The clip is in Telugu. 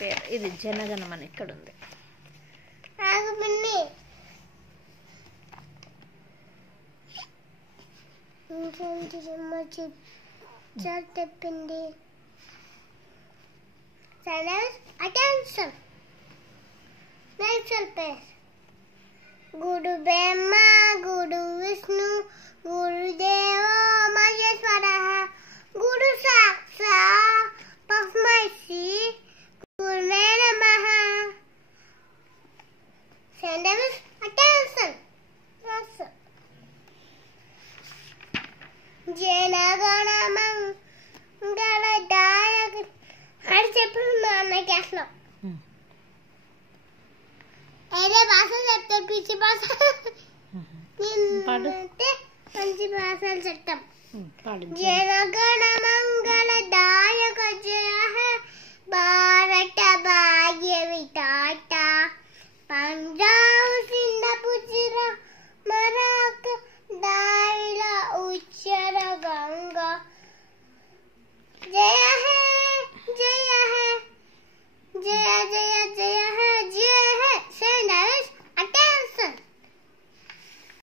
పేరు. ఇది జనగణమన ఇక్కడ ఉంది. చెప్పింది అటెన్షన్. నెక్స్ట్ పేరు గురు బ్రహ్మ గురు విష్ణు గురుదేవో మహేశ్వర గురు సాక్షాత్ తస్మై శ్రీ గురువే నమః. Sentence attention. జనగణమంగళదాయక అని చెప్తున్నా అన్న క్లాస్లో. ఏదే భాష చెప్తారు, పిచ్చి భాష. మంచి భాషలు చెప్తాం. జనగణమంగళదాయక